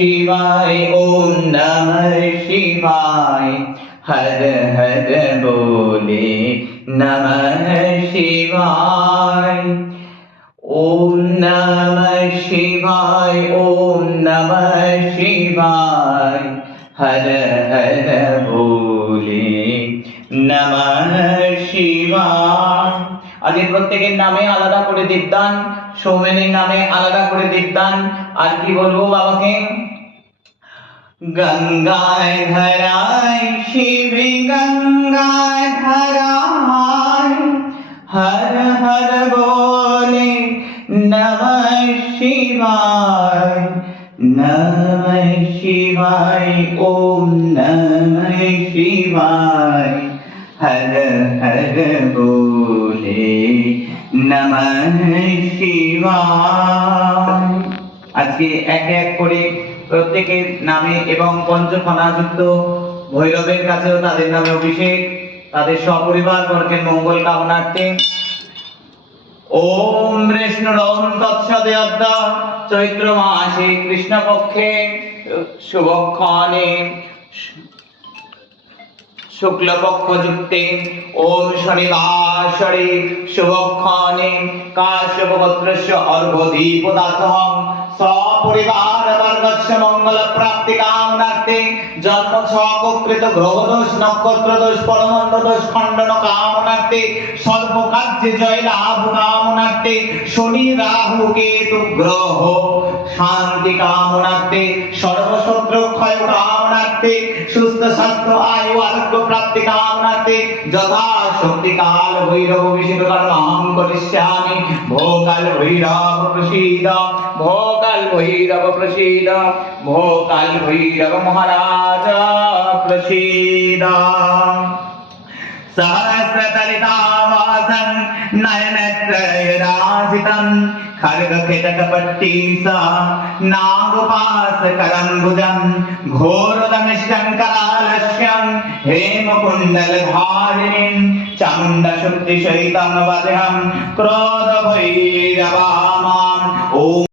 शिवाय ओम नमः शिवाय हर हर बोले नमः शिवाय ओम नमः शिवाय ओम नमः शिवाय हर हर बोले नमः शिवाय। আজকে প্রত্যেকের নামে আলাদা করে দীপদান, সৌমেনের নামে আলাদা করে দীপদান। আর কি বলবো বাবাকে? গঙ্গায় ধরায় শিবে গঙ্গায় ধরায় হর হর बोले नमः शिवाय नमः शिवाय ओम नमः शिवाय हर हर बोले नमः शिवाय। আজকে এক এক করে প্রত্যেকের নামে এবং পঞ্চফণাযুক্ত ভৈরবের কাছেও তাদের নামে অভিষেক, তাদের সপরিবার বর্গের মঙ্গল কামনার্থে ওম বিষ্ণুরোম তৎসদয়দ্য চৈত্র মাসে কৃষ্ণপক্ষে শুভক্ষণে শুক্লপক্ষ যুক্তে ওম শনিবাসরে শুভক্ষণে কাশ্যপগোত্রস্য অর্ঘ্যদীপদাসহং সপরিবার বর্গস্য মঙ্গল প্রাপ্তি কামনার্থে জন্ম ছককৃত গ্রহদোষ নক্ষত্র দোষ পরমন্দ দোষ খণ্ডন কামনার্থে সর্বকার্যে জয় লাভ কামনার্থে শনি রাহু কেতু গ্রহ শান্তি কামনার্থে সর্বশত্রু ক্ষয় কামনার্থে সুস্থ স্বাস্থ্য আয়ু আরোগ্য প্রাপ্তি কামনার্থে যথা শক্তি কাল ভৈরব অভিষেক কর্মহং করিষ্যামি ভোকাল ভৈরব প্রসীদ ভোকাল ভৈরব প্রসীদ ভোকাল ভৈরব মহারাজ প্রসীদ। सहस्रतलितावासं नयनत्रयराजितं खड्गखिटकपट्टीसा नागोपासकरं भुजं घोरदमिष्टङ्करालस्यं हेमकुण्डलधारिणीं चामुण्डशक्तिसहितं वदेहं क्रोधभैरवामां।